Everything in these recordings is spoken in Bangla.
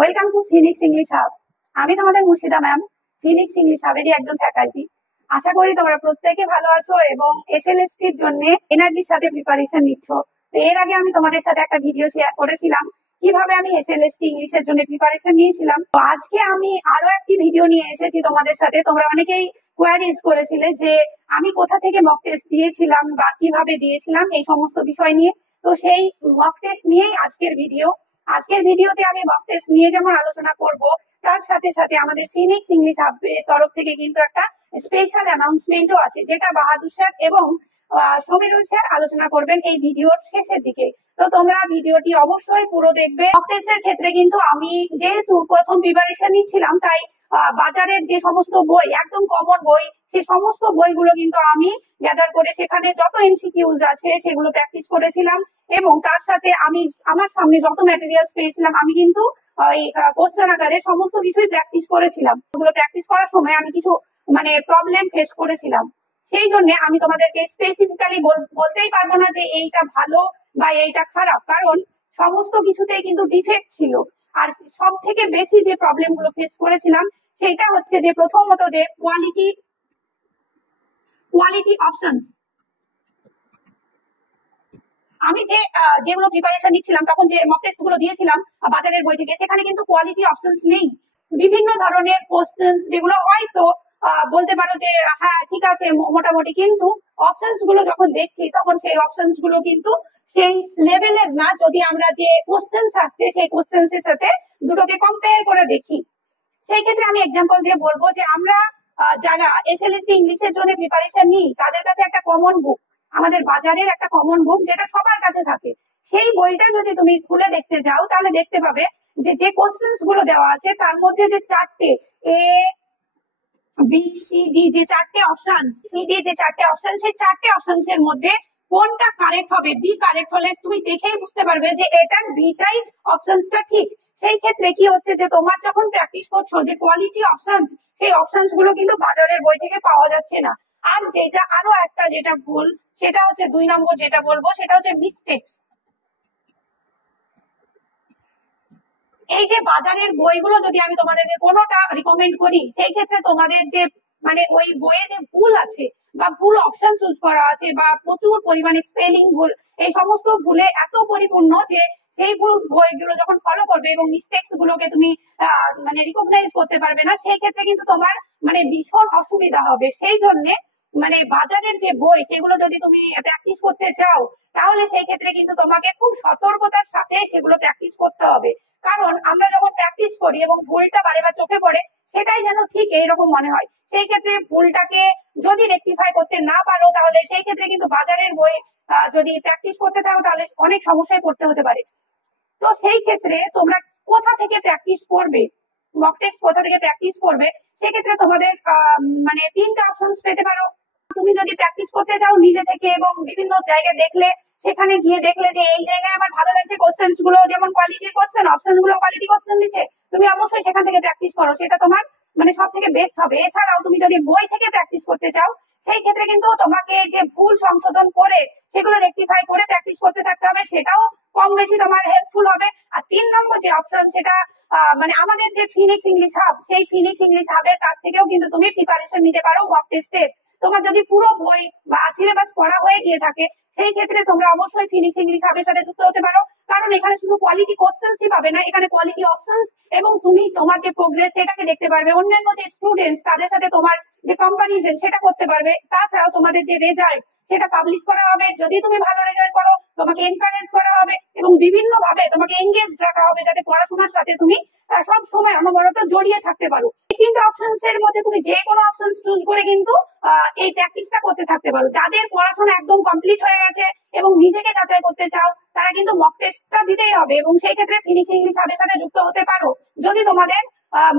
Welcome to Phoenix English hub. আমি তোমাদের মুর্শিদা ম্যাম, ফিনিক্স ইংলিশ হাবেরই একজন ফ্যাকাল্টি। আশা করি তোমরা প্রত্যেকে ভালো আছো এবং এসএলএসটির জন্য এনার্জির সাথে প্রিপারেশন নিচ্ছ। তো এর আগে আমি তোমাদের সাথে একটা ভিডিও শেয়ার করেছিলাম কিভাবে আমি এসএলএসটি ইংলিশের জন্য প্রিপারেশন নিয়েছিলাম। তো আজকে আমি আরো একটি ভিডিও নিয়ে এসেছি তোমাদের সাথে। তোমরা অনেকেই কোয়ারিজ করেছিলে যে আমি কোথা থেকে মক টেস্ট দিয়েছিলাম বা কিভাবে দিয়েছিলাম এই সমস্ত বিষয় নিয়ে। তো সেই মক টেস্ট নিয়েই আজকের ভিডিও। আজকের ভিডিওতে আমি মক টেস্ট নিয়ে যেমন আলোচনা করব, তার সাথে সাথে আমাদের ফিনিক্স ইংলিশ হাবের তরফ থেকে কিন্তু একটা স্পেশাল অ্যানাউন্সমেন্টও আছে, যেটা বাহাদুর স্যার এবং সমীরুল স্যার আলোচনা করবেন এই ভিডিওর শেষের দিকে। তো তোমরা ভিডিওটি অবশ্যই পুরো দেখবে। মক টেস্টের ক্ষেত্রে কিন্তু আমি যেহেতু প্রথম প্রিপারেশন নিচ্ছিলাম, তাই বাজারের যে সমস্ত বই, একদম কমন বই, সেই সমস্ত বইগুলো কিন্তু আমি গ্যাদার করে সেখানে যত এমসিকিউজ আছে সেগুলো প্র্যাকটিস করেছিলাম। এবং তার সাথে আমি আমার সামনে যত ম্যাটেরিয়ালস পেয়েছিলাম আমি কিন্তু ওই কোশ্চেন আকারে সমস্ত কিছুই প্র্যাকটিস করেছিলাম। ওগুলো প্র্যাকটিস করার সময় আমি কিছু প্রবলেম ফেস করেছিলাম। সেই জন্য আমি তোমাদেরকে স্পেসিফিক্যালি বলতেই পারবো না যে এইটা ভালো বা এইটা খারাপ, কারণ সমস্ত কিছুতেই কিন্তু ডিফেক্ট ছিল। আর সব থেকে বেশি যে প্রবলেম গুলো ফেস করেছিলাম সেটা হচ্ছে যে প্রথমত যে কোয়ালিটি অপশনস। আমি যেগুলো প্রিপারেশন নিচ্ছিলাম তখন যে মক টেস্ট গুলো দিয়েছিলাম বাজারের বই থেকে, সেখানে কিন্তু কোয়ালিটি অপশনস নেই। বিভিন্ন ধরনের কোশ্চেন যেগুলো হয়তো বলতে পারো যে হ্যাঁ ঠিক আছে মোটামুটি, কিন্তু অপশনস গুলো যখন দেখছি তখন সেই অপশনস গুলো কিন্তু সেই লেভেলের না। যদি আমরা যে কোশ্চেন আসছে সেই কোশ্চেন্স এর সাথে দুটোকে কম্পেয়ার করে দেখি, সেই ক্ষেত্রে আমি এক্সাম্পল দিয়ে বলবো যে আমরা যারা এসএলএসটি ইংলিশের জন্য প্রিপারেশন নিই তাদের কাছে একটা কমন বুক, আমাদের বাজারের একটা কমন বুক যেটা সবার কাছে থাকে, সেই বইটা যদি তুমি খুলে দেখতে যাও তাহলে দেখতে পাবে যে যে কোশ্চেন্স গুলো দেওয়া আছে তার মধ্যে যে চারটে এ বি সি ডি যে চারটে অপশন, সেই চারটে অপশনস এর মধ্যে কোনটা কারেক্ট হবে, বি কারেক্ট হলে তুমি দেখেই বুঝতে পারবে যে এটার বিটাই অপশনসটা ঠিক। সেই ক্ষেত্রে কি হচ্ছে যে তোমার যখন প্র্যাকটিস করছো যে কোয়ালিটি অপশনস, সেই অপশনস গুলো কিন্তু বাজারের বই থেকে পাওয়া যাচ্ছে না। আর যেটা আরো একটা যেটা ভুল, সেটা হচ্ছে 2 নম্বর যেটা বলবো সেটা হচ্ছে মিস্টেক্স। এই যে বাজারের বইগুলো যদি আমি তোমাদেরকে কোনোটা রিকমেন্ড করি, সেই ক্ষেত্রে তোমাদের যে ওই বইয়ে যে ভুল আছে বা ভুল অপশন চুজ করা আছে বা প্রচুর পরিমাণে স্পেলিং ভুল, এই সমস্ত ভুলে এত পরিপূর্ণ যে সেই ভুল বইগুলো যখন ফলো করবে এবং মিস্টেক্স গুলোকে তুমি রিকগনাইজ করতে পারবে না, সেই ক্ষেত্রে কিন্তু তোমার ভীষণ অসুবিধা হবে। সেই জন্য বাজারের যে বই সেগুলো যদি তুমি প্র্যাকটিস করতে চাও তাহলে সেই ক্ষেত্রে কিন্তু তোমাকে খুব সতর্কতার সাথে সেগুলো প্র্যাকটিস করতে হবে। কারণ আমরা যখন প্র্যাকটিস করি এবং ভুলটা বারে বার চোখে পড়ে, সেটাই যেন ঠিক এইরকম মনে হয়। সেই ক্ষেত্রে ভুলটাকে যদি রেকটিফাই করতে না পারো তাহলে সেই ক্ষেত্রে কিন্তু বাজারের বই যদি প্র্যাকটিস করতে থাকো তাহলে অনেক সমস্যায় পড়তে হতে পারে। তো সেই ক্ষেত্রে তোমরা কোথা থেকে প্র্যাকটিস করবে, মক টেস্ট কোথা থেকে প্র্যাকটিস করবে, সেক্ষেত্রে তোমাদের তিনটা অপশন পেতে পারো। তুমি যদি প্র্যাকটিস করতে চাও নিজে থেকে এবং বিভিন্ন জায়গায় দেখলে, সেখানে গিয়ে দেখলে যে এই জায়গায় আমার ভালো লাগছে কোশ্চেন গুলো, যেমন কোয়ালিটির কোশ্চেন, অপশন গুলো কোয়ালিটি কোশ্চেন দিচ্ছে, তুমি অবশ্যই সেখান থেকে প্র্যাকটিস করো, সেটা তোমার সব থেকে বেস্ট হবে। এছাড়াও তুমি যদি বই থেকে প্র্যাকটিস করতে চাও সেই ক্ষেত্রে কিন্তু তোমাকে যে ভুল সংশোধন করে সেগুলো রেকটিফাই করে প্র্যাকটিস করতে থাকতে হবে, সেটাও কম বেশি তোমার হেল্পফুল হবে। আর 3 নম্বর যে অপশন, সেটা আমাদের যে ফিনিক্স ইংলিশ হাব, সেই ফিনিক্স ইংলিশ হাবের কাছ থেকেও কিন্তু তুমি প্রিপারেশন নিতে পারো মক টেস্টের। তোমার যদি পুরো বই বা সিলেবাস পড়া হয়ে গিয়ে থাকে সেই ক্ষেত্রে তোমরা অবশ্যই ফিনিক্স ইংলিশ হাবের সাথে যুক্ত হতে পারো, কারণ এখানে শুধু কোয়ালিটি কোশ্চেন্সই পাবে না, এখানে কোয়ালিটি অপশনস এবং তুমি তোমার যে প্রোগ্রেস সেটাকে দেখতে পারবে। অন্যান্য যে স্টুডেন্টস তাদের সাথে তোমার যে কম্পারিজন সেটা করতে পারবে। তাছাড়াও তোমাদের যে রেজাল্ট সেটা পাবলিশ করা হবে, যদি তুমি ভালো রেজাল্ট করো তোমাকে এনকারেজ করা হবে এবং বিভিন্ন ভাবে তোমাকে এঙ্গেজ রাখা হবে যাতে পড়াশোনার সাথে তুমি সব সময় অনবরত জড়িয়ে থাকতে পারো। এই তিনটা অপশনস এর মধ্যে তুমি যে কোনো অপশন চুজ করে কিন্তু এই প্র্যাকটিসটা করতে থাকতে পারো। যাদের পড়াশোনা একদম কমপ্লিট হয়ে গেছে এবং নিজেকে যাচাই করতে চাও তারা কিন্তু মক টেস্টটা দিতেই হবে এবং সেই ক্ষেত্রে ফিনিক্স ইংলিশ হাবের সাথে যুক্ত হতে পারো। যদি তোমাদের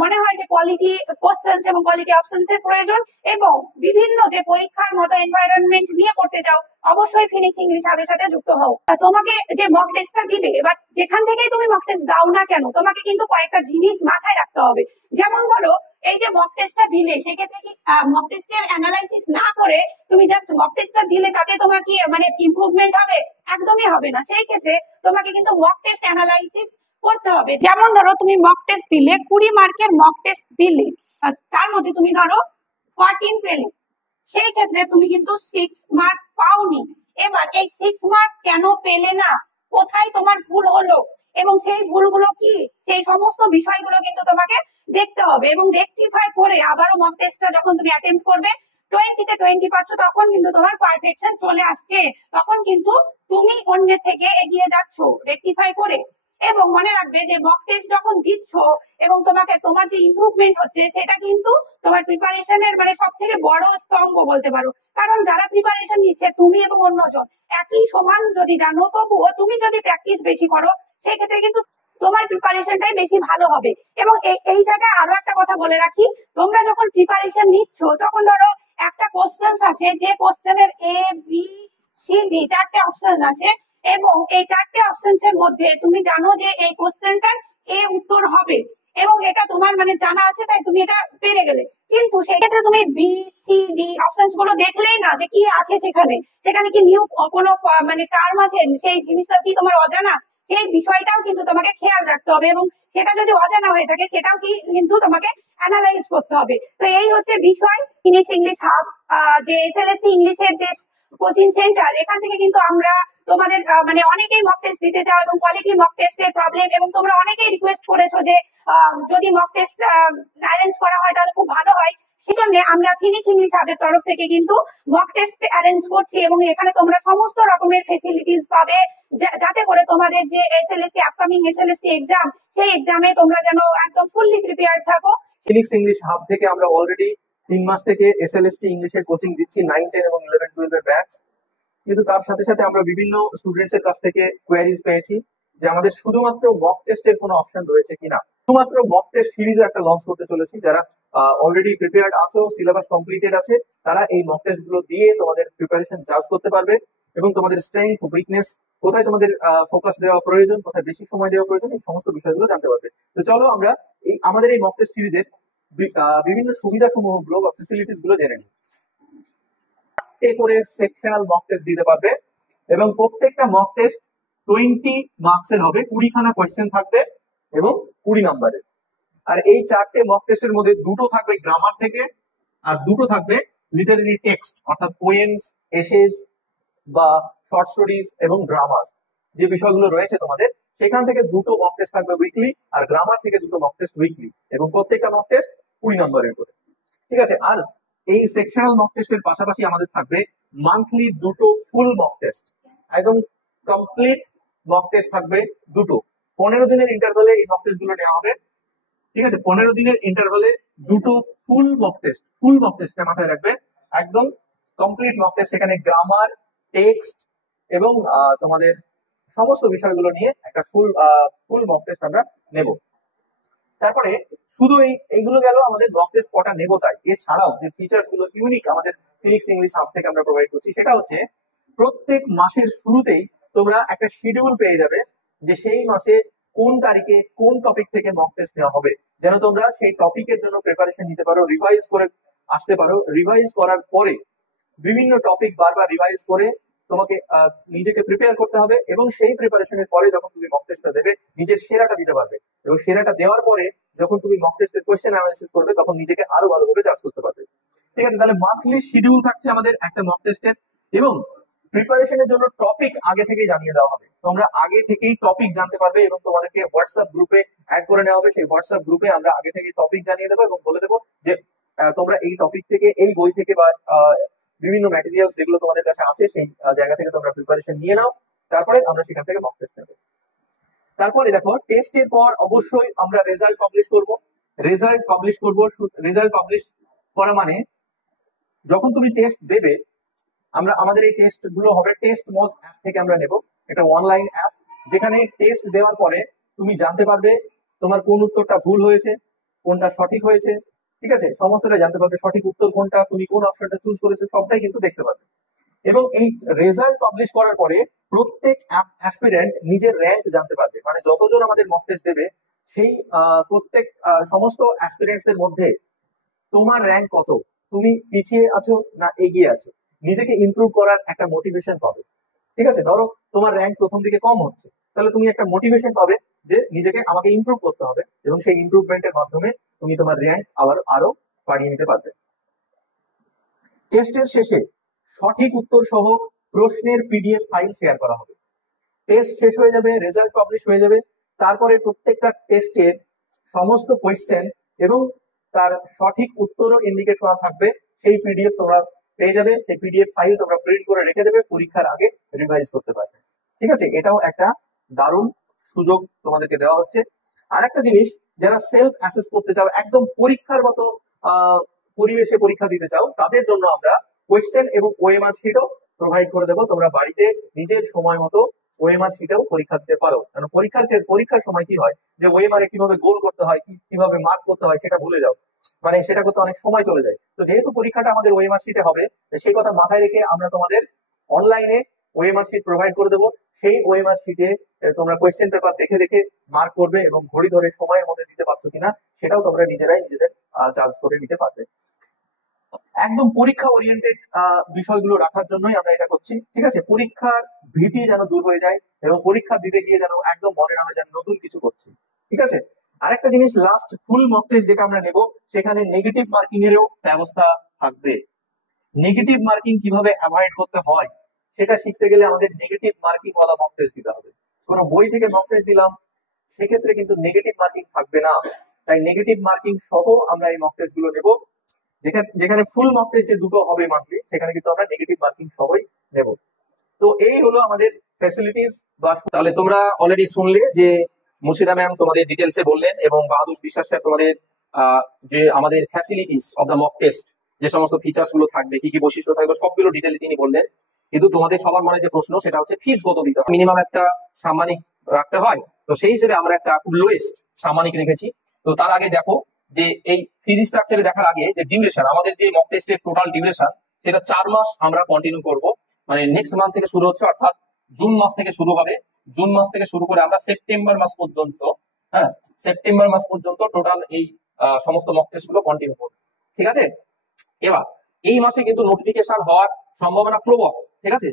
মনে হয় যে কোয়ালিটি কোশ্চেন্স এবং কোয়ালিটি অপশনস এর প্রয়োজন এবং বিভিন্ন যে পরীক্ষার মতো এনভায়রনমেন্ট নিয়ে পড়তে চাও, অবশ্যই ফিনিক্স ইংলিশ হাবের সাথে যুক্ত হও। তোমাকে যে মক টেস্টটা দিবে, এবার যেখান থেকেই তুমি মক টেস্ট দাও না কেন, তোমাকে কিন্তু কয়েকটা জিনিস মাথায় রাখতে হবে। যেমন ধরো এই যে মক টেস্টটা দিলে সেক্ষেত্রে কি মক টেস্টের অ্যানালাইসিস না করে তুমি জাস্ট মক টেস্টটা দিলে তাতে তোমার কি ইমপ্রুভমেন্ট হবে? একদমই হবে না। সেই ক্ষেত্রে তোমাকে কিন্তু মক টেস্ট অ্যানালাইসিস করতে হবে। যেমন ধরো তুমি মক টেস্ট দিলে 20 মার্কের মক টেস্ট দিলে, তার মধ্যে তুমি ধরো 14 পেলে, সেই ক্ষেত্রে তুমি কিন্তু 6 মার্ক পাওনি। এবার এই 6 মার্ক কেন পেলে না, কোথায় তোমার ভুল হলো, এবং সেই ভুলগুলো কি, সেই সমস্ত বিষয়গুলো কিন্তু তোমাকে দেখতে হবে, এবং রেকটিফাই করে আবারও মক টেস্টটা যখন তুমি অ্যাটেম্প করবে, 20-তে 20 পাচ্ছ, তখন কিন্তু তোমার পারফেকশন চলে আসছে, তখন কিন্তু তুমি অন্যের থেকে এগিয়ে যাচ্ছ রেকটিফাই করে। এবং মনে রাখবে যে মক টেস্ট যখন দিচ্ছ এবং তোমাকে তোমার যে ইমপ্রুভমেন্ট হচ্ছে, সেটা কিন্তু তোমার প্রিপারেশনের মানে সব থেকে বড় স্তম্ভ বলতে পারো। কারণ যারা প্রিপারেশন নিচ্ছে, তুমি এবং অন্যজন একই সমান যদি জানো, তবুও তুমি যদি প্র্যাকটিস বেশি করো, সেই ক্ষেত্রে কিন্তু তোমার প্রিপারেশনটাই বেশি ভালো হবে। এবং এই জায়গায় আরো একটা কথা বলে রাখি, তোমরা যখন প্রিপারেশন নিচ্ছ, তখন ধরো একটা কোশ্চেন আছে, যে কোশ্চেনের A B C D 4টে option আছে, এবং এই 4টে অপশনস এর মধ্যে তুমি জানো যে এই কোশ্চেনটার এ উত্তর হবে, এবং এটা তোমার মানে জানা আছে, তাই তুমি এটা পেরে গেলে। কিন্তু সেক্ষেত্রে তুমি বি সি ডি অপশনস গুলো দেখলেই না যে কি আছে সেখানে, সেখানে কি নিউ কোনো মানে টার্ম আছে, সেই জিনিসটা কি তোমার অজানা, সেই বিষয়টাও কিন্তু তোমাকে খেয়াল রাখতে হবে, এবং সেটা যদি অজানা হয়ে থাকে, সেটাও কি কিন্তু তোমাকে অ্যানালাইজ করতে হবে। তো এই হচ্ছে বিষয়। ফিনিক্স ইংলিশ হাব, যে এসএলএসটি ইংলিশের যে কোচিং সেন্টার, এখান থেকে কিন্তু আমরা তোমাদের মানে অনেকেই মক টেস্ট দিতে চাও, এবং কোয়ালিটি মক টেস্টের প্রবলেম, এবং তোমরা অনেকেই রিকোয়েস্ট করেছো যে যদি মক টেস্ট অ্যারেঞ্জ করা হয় তাহলে খুব ভালো হয়। সেজন্য আমরা ফিনিক্স ইংলিশ হাবের তরফ থেকে কিন্তু মক টেস্ট অ্যারেঞ্জ করছি, এবং এখানে তোমরা সমস্ত রকমের ফেসিলিটিস পাবে, যাতে করে তোমাদের যে এসএলএসটি আপকামিং এসএলএসটি এক্সাম, সেই এক্সামে তোমরা যেন একদম ফুললি প্রিপেয়ার থাকো। ফিনিক্স ইংলিশ হাব থেকে আমরা অলরেডি 3 মাস থেকে এসএলএসটি ইংলিশের কোচিং দিচ্ছি, 9, 10 এবং 11, 12 এর ব্যাচ। কিন্তু তার সাথে সাথে আমরা বিভিন্ন স্টুডেন্টস এর কাছ থেকে কোয়ারিজ পেয়েছি যে আমাদের শুধুমাত্র মক টেস্টের কোনো অপশন রয়েছে কিনা। শুধুমাত্র মক টেস্ট সিরিজও একটা লঞ্চ করতে চলেছি। যারা অলরেডি প্রিপেয়ার্ড আছো, সিলেবাস কমপ্লিটেড আছে, তারা এই মক টেস্ট গুলো দিয়ে তোমাদের প্রিপারেশন জাজ করতে পারবে, এবং তোমাদের স্ট্রেংথ, উইকনেস, কোথায় তোমাদের ফোকাস দেওয়া প্রয়োজন, কোথায় বেশি সময় দেওয়া প্রয়োজন, এই সমস্ত বিষয়গুলো জানতে পারবে। তো চলো আমরা আমাদের এই মক টেস্ট সিরিজের বিভিন্ন সুবিধা সমূহ গুলো বা ফেসিলিটিস গুলো জেনে নিই। করে সেকশনাল মক টেস্ট দিতে পারবে, এবং প্রত্যেকটা মক টেস্ট 20 মার্কসের হবে, 20খানা কোয়েশ্চেন থাকবে এবং 20 নাম্বারের। আর এই 4টে মক টেস্টের মধ্যে 2টো থাকবে গ্রামার থেকে, আর 2টো থাকবে লিটারেরি টেক্সট, অর্থাৎ পোয়েমস, এসেজ বা শর্ট স্টোরিজ এবং ড্রামাস, যে বিষয়গুলো রয়েছে তোমাদের, সেখান থেকে 2টো মক টেস্ট থাকবে উইকলি, আর গ্রামার থেকে 2টো মক টেস্ট উইকলি, এবং প্রত্যেকটা মক টেস্ট 20 নম্বরের করে। ঠিক আছে। আর এই সেকশনাল মক টেস্টের পাশাপাশি আমাদের থাকবে মান্থলি 2টো ফুল মক টেস্ট, একদম কমপ্লিট মক টেস্ট থাকবে 2টো। 15 দিনের ইন্টারভালে এই মক টেস্ট গুলো নেওয়া হবে। ঠিক আছে, 15 দিনের ইন্টারভালে 2টো full mock test, full mock টেস্টটা মাথায় রাখবে, একদম কমপ্লিট মক টেস্ট। সেখানে গ্রামার, টেক্সট এবং তোমাদের সমস্ত বিষয়গুলো নিয়ে একটা ফুল মক টেস্ট আমরা নেব। তারপরে শুধু এইগুলো গেল আমাদের মক টেস্ট কটা নেব তাই, এছাড়াও যে ফিচার্স গুলো ইউনিক আমাদের ফিনিক্স ইংলিশ হাব থেকে আমরা প্রোভাইড করছি, সেটা হচ্ছে প্রত্যেক মাসের শুরুতেই তোমরা একটা শিডিউল পেয়ে যাবে, যে সেই মাসে কোন তারিখে কোন টপিক থেকে মক টেস্ট নেওয়া হবে, যেন তোমরা সেই টপিকের জন্য প্রিপারেশন নিতে পারো, রিভাইজ করে আসতে পারো। রিভাইজ করার পরে বিভিন্ন টপিক বারবার রিভাইজ করে তোমাকে নিজেকে প্রিপেয়ার করতে হবে, এবং সেই প্রিপারেশনের পরে যখন তুমি মক টেস্টটা দেবে, নিজের সেরাটা দিতে পারবে, এবং সেরাটা দেওয়ার পরে যখন তুমি মক টেস্টের কোয়েশ্চেন অ্যানালাইসিস করবে, তখন নিজেকে আরো ভালোভাবে জাজ করতে পারবে। ঠিক আছে, তাহলে মান্থলি শিডিউল থাকছে আমাদের একটা মক টেস্টের, এবং প্রিপারেশনের জন্য টপিক আগে থেকেই জানিয়ে দেওয়া হবে। তোমরা আগে থেকেই টপিক জানতে পারবে, এবং তোমাদেরকে হোয়াটসঅ্যাপ গ্রুপে অ্যাড করে নেওয়া হবে। সেই হোয়াটসঅ্যাপ গ্রুপে আমরা আগে থেকে টপিক জানিয়ে দেবো, এবং বলে দেবো যে তোমরা এই টপিক থেকে, এই বই থেকে বা বিভিন্ন ম্যাটেরিয়ালস যেগুলো তোমাদের কাছে আছে, সেই জায়গা থেকে তোমরা প্রিপারেশন নিয়ে নাও। তারপরে আমরা সেখান থেকে মক টেস্ট নেব। তারপরে দেখো, টেস্টের পর অবশ্যই আমরা রেজাল্ট পাবলিশ করব। রেজাল্ট পাবলিশ করা মানে যখন তুমি টেস্ট দেবে, আমাদের এই টেস্ট গুলো হবে টেস্ট মোজ অ্যাপ থেকে আমরা নেব। এটা অনলাইন অ্যাপ, যেখানে টেস্ট দেওয়ার পরে তুমি জানতে পারবে তোমার কোন উত্তরটা ভুল হয়েছে, কোনটা সঠিক হয়েছে। ঠিক আছে, সমস্তটা জানতে পারবে, সঠিক উত্তর কোনটা, তুমি কোন অপশনটা চুজ করেছো, সবটাই কিন্তু দেখতে পারবে। এবং এই রেজাল্ট পাবলিশ করার পরে প্রত্যেক অ্যাসপিরেন্ট নিজের র্যাঙ্ক জানতে পারবে, মানে যতজন আমাদের মক টেস্ট দেবে, সেই প্রত্যেক সমস্ত অ্যাসপিরেন্টসদের মধ্যে তোমার র্যাঙ্ক কত, তুমি পিছিয়ে আছো না এগিয়ে আছো, নিজেকে ইমপ্রুভ করার একটা মোটিভেশন পাবে। ঠিক আছে, ধরো তোমার র্যাঙ্ক প্রথম দিকে কম হচ্ছে, তাহলে তুমি একটা মোটিভেশন পাবে যে নিজেকে আমাকে ইমপ্রুভ করতে হবে, এবং সেই ইমপ্রুভমেন্টের মাধ্যমে তুমি তোমার র্যাঙ্ক আরো বাড়িয়ে নিতে পারবে। টেস্টের শেষে সঠিক উত্তর সহ প্রশ্নের পিডিএফ ফাইল শেয়ার করা হবে। টেস্ট শেষ হয়ে যাবে, রেজাল্ট পাবলিশ হয়ে যাবে, তারপরে প্রত্যেকটা টেস্টের সমস্ত কোয়েশ্চেন এবং তার সঠিক উত্তরও ইন্ডিকেট করা থাকবে। সেই পিডিএফ তোমরা পেয়ে যাবে, সেই পিডিএফ ফাইল তোমরা প্রিন্ট করে রেখে দেবে, পরীক্ষার আগে রিভাইজ করতে পারবে। ঠিক আছে, এটাও একটা দারুণ সুযোগ তোমাদেরকে দেওয়া হচ্ছে। আর একটা জিনিস, যারা সেলফ অ্যাসেস করতে চাও, একদম পরীক্ষার মতো পরিবেশে পরীক্ষা দিতে চাও, তাদের জন্য আমরা কোয়েশ্চেন এবং ওএমআর শিটও প্রোভাইড করে দেবো। তোমরা বাড়িতে নিজের সময় মতো ওএমআর শিটেও পরীক্ষা দিতে পারো। কারণ পরীক্ষার সময় কি হয় যে ওএমআর কিভাবে গোল করতে হয়, কিভাবে মার্ক করতে হয় সেটা ভুলে যাও, মানে সেটা করতে অনেক সময় চলে যায়। তো যেহেতু পরীক্ষাটা আমাদের ওএমআর শিটে হবে, সেই কথা মাথায় রেখে আমরা তোমাদের অনলাইনে ওএমআর শিট প্রোভাইড করে দেবো। সেই ওএমআর শিটে তোমরা কোয়েশ্চেন পেপার দেখে দেখে মার্ক করবে, এবং ঘড়ি ধরে সময়ের মধ্যে দিতে পারছো কিনা সেটাও তোমরা নিজেরাই নিজেদের চার্জ করে নিতে পারবে। একদম পরীক্ষা ওরিয়েন্টেড বিষয়গুলো রাখার জন্যই আমরা এটা করছি। ঠিক আছে, পরীক্ষার ভীতি যেন দূর হয়ে যায়, এবং পরীক্ষা দিতে গিয়ে যেন একদম মনে না হয় যেন নতুন কিছু করছি। ঠিক আছে, আরেকটা জিনিস, লাস্ট ফুল মক টেস্ট যেটা আমরা নেব, সেখানে নেগেটিভ মার্কিং এরও ব্যবস্থা থাকবে। নেগেটিভ মার্কিং কিভাবে অ্যাভয়েড করতে হয় সেটা শিখতে গেলে আমাদের নেগেটিভ মার্কিং ওয়ালা মক টেস্ট দিতে হবে। কোনো বই থেকে মক টেস্ট দিলাম, সেক্ষেত্রে কিন্তু নেগেটিভ মার্কিং থাকবে না। তাই নেগেটিভ মার্কিং সহ আমরা এই মক টেস্ট গুলো নেব। যেখানে ফুল মক টেস্ট যে দুটো হবে মান্থলি, সেখানে কিন্তু আমরা নেগেটিভ মার্কিং সহই নেব। তো এই হলো আমাদের ফ্যাসিলিটিস। বা তাহলে তোমরা অলরেডি শুনলে যে মুর্শিদা ম্যাম তোমাদের ডিটেলসে বললেন, এবং বাহাদুর বিশ্বাস স্যার তোমাদের যে আমাদের facilities of the mock test, যে সমস্ত ফিচার্স গুলো থাকবে, কি কি বৈশিষ্ট্য থাকবে, সবগুলো ডিটেলে তিনি বললেন। কিন্তু তোমাদের সবার মনে যে প্রশ্ন, সেটা হচ্ছে ফিস কত দিতে হবে। মিনিমাম একটা সাম্মানিক রাখতে হয়, তো সেই হিসেবে আমরা একটা খুব লোয়েস্ট সাম্মানিক রেখেছি। তো তার আগে দেখো যে এই ফিজ স্ট্রাকচারে দেখার আগে যে ডিউরেশন, আমাদের যে মক টেস্টের টোটাল ডিউরেশন, সেটা 4 মাস আমরা কন্টিনিউ করব। মানে নেক্সট মান্থ থেকে শুরু হচ্ছে, অর্থাৎ জুন মাস থেকে শুরু হবে। জুন মাস থেকে শুরু করে আমরা সেপ্টেম্বর মাস পর্যন্ত, হ্যাঁ, সেপ্টেম্বর মাস পর্যন্ত টোটাল এই সমস্ত মক টেস্ট গুলো কন্টিনিউ করব। ঠিক আছে, এবার এই মাসে কিন্তু নোটিফিকেশন হওয়ার সম্ভাবনা প্রবল। ঠিক আছে,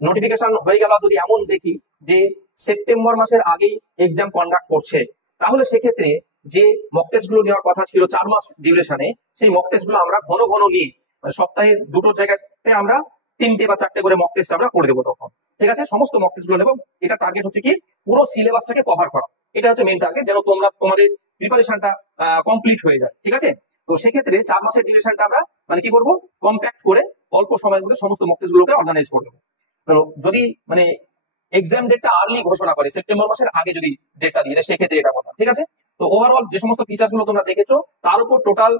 নোটিফিকেশন হয়ে গেল যদি এমন দেখি যে সেপ্টেম্বর মাসের আগেই এক্সাম কন্ডাক্ট করছে, তাহলে সেক্ষেত্রে যে মক টেস্ট গুলো নেওয়ার কথা ছিল 4 মাস ডিউরেশনে, সেই মক টেস্ট গুলো আমরা ঘন ঘন নিয়ে, মানে সপ্তাহে দুটো জায়গাতে আমরা 3টে বা 4টে করে মক টেস্ট আমরা করে দেবো তখন। ঠিক আছে, সমস্ত মক টেস্ট গুলো নেবো। এটা টার্গেট হচ্ছে কি, পুরো সিলেবাসটাকে কভার করা। এটা হচ্ছে মেইন টার্গেট, যেন তোমাদের প্রিপারেশনটা কমপ্লিট হয়ে যায়। ঠিক আছে, তো সেক্ষেত্রে 4 মাসের ডিউরেশনটা আমরা মানে কি করবো, কম্প্যাক্ট করে অল্প সময়ের মধ্যে সমস্ত মক টেস্ট গুলোকে অর্গানাইজ করে দেবো। তো যদি মানে এক্সাম ডেটটা আর্লি ঘোষণা করে, সেপ্টেম্বর মাসের আগে যদি ডেটটা দিয়ে দেয়, সেক্ষেত্রে এটা কথা। ঠিক আছে, তো ওভারঅল যে সমস্ত ফিচার্স গুলো তোমরা দেখেছো, তার উপর টোটাল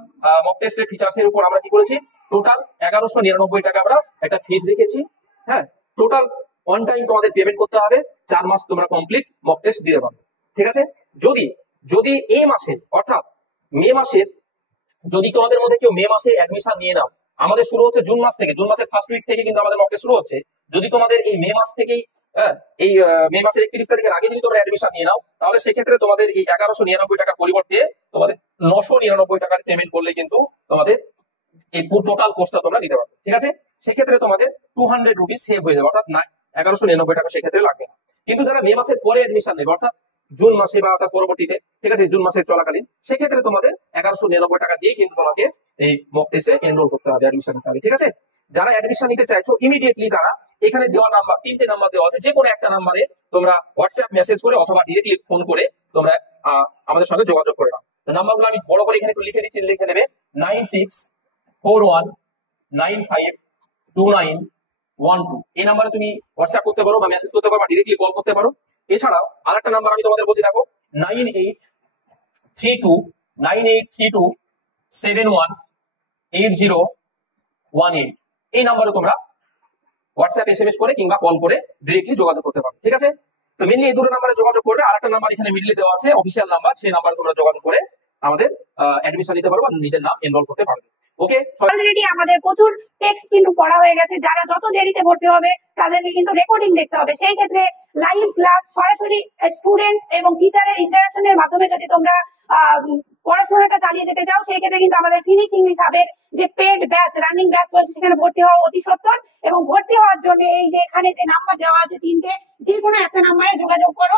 মক টেস্টের ফিচার্স এর উপর আমরা কি করেছি, টোটাল 1199 টাকা আমরা একটা ফিস রেখেছি। হ্যাঁ, টোটাল অন টাইম তোমাদের পেমেন্ট করতে হবে, 4 মাস তোমরা কমপ্লিট মক টেস্ট দিতে পারবে। ঠিক আছে, যদি যদি এই মাসে, অর্থাৎ মে মাসের, যদি তোমাদের মধ্যে কেউ মে মাসে অ্যাডমিশন নিয়ে নাও, আমাদের শুরু হচ্ছে জুন মাস থেকে, জুন মাসের ফার্স্ট উইক থেকে কিন্তু আমাদের মক টেস্ট শুরু হচ্ছে। যদি তোমাদের এই মে মাস থেকেই, এই মে মাসের 31 তারিখের আগে যদি তোমরা অ্যাডমিশন নিয়ে নাও, তাহলে সেক্ষেত্রে তোমাদের এই 1199 টাকা পরিবর্তে তোমাদের 999 টাকার পেমেন্ট করলে কিন্তু তোমাদের এই পুরো টোটাল কোর্সটা তোমরা নিতে পারবে। ঠিক আছে, সেক্ষেত্রে তোমাদের 200 রুপিস সেভ হয়ে যাবে, অর্থাৎ 1199 টাকা সেক্ষেত্রে লাগবে না। কিন্তু যারা মে মাসের পরে অ্যাডমিশন নেবে, অর্থাৎ জুন মাসে বা তার পরবর্তীতে, ঠিক আছে, জুন মাসের চলাকালীন, সেক্ষেত্রে তোমাদের 1199 টাকা দিয়ে কিন্তু তোমাকে এই মক টেস্টে এনরোল করতে হবে, অ্যাডমিশন নিতে হবে। ঠিক আছে, যারা অ্যাডমিশন নিতে চাইছো ইমিডিয়েটলি, তারা এখানে দেওয়া নাম্বার, 3টে নাম্বার দেওয়া আছে, যে কোনো একটা নাম্বারে তোমরা হোয়াটসঅ্যাপ মেসেজ করে অথবা ডিরেক্টলি ফোন করে তোমরা আমাদের সাথে যোগাযোগ করে নাও। নাম্বারগুলো আমি বড় করে এখানে একটু লিখে দিচ্ছি, লিখে নেবে 9641952912। এই নাম্বারে তুমি হোয়াটসঅ্যাপ করতে পারো বা মেসেজ করতে পারো বা ডিরেক্টলি কল করতে পারো। এছাড়াও আরেকটা নাম্বার আমি তোমাদের বলছি, দেখো 9832718018। এই নাম্বারে তোমরা হোয়াটসঅ্যাপ এসএমএস করে কিংবা কল করে ডিরেক্টলি যোগাযোগ করতে পারো। ঠিক আছে, তো মেনলি এই দুটো নাম্বারে যোগাযোগ করবে। আরেকটা নাম্বার এখানে মিডলে দেওয়া আছে, অফিসিয়াল নাম্বার, সেই নাম্বারে তোমরা যোগাযোগ করে আমাদের অ্যাডমিশন নিতে পারো বা নিজের নাম এনরোল করতে পারবে। ওকে, অলরেডি আমাদের প্রচুর টেক্সট কিন্তু পড়া হয়ে গেছে। যারা যত দেরিতে ভর্তি হবে তাদেরকে কিন্তু রেকর্ডিং দেখতে হবে। সেই ক্ষেত্রে লাইভ ক্লাস, সরাসরি স্টুডেন্ট এবং টিচারের ইন্টারাকশনের মাধ্যমে যদি তোমরা পড়াশোনাটা চালিয়ে যেতে চাও, সেই ক্ষেত্রে কিন্তু আমাদের ফিনিশ ইংলিশ হাবের যে পেড ব্যাচ, রানিং ব্যাচ চলছে, সেখানে ভর্তি হওয়া অতি সত্বর। এবং ভর্তি হওয়ার জন্য এই যে এখানে যে নাম্বার দেওয়া আছে 3টে, যে কোনো একটা নাম্বারে যোগাযোগ করো।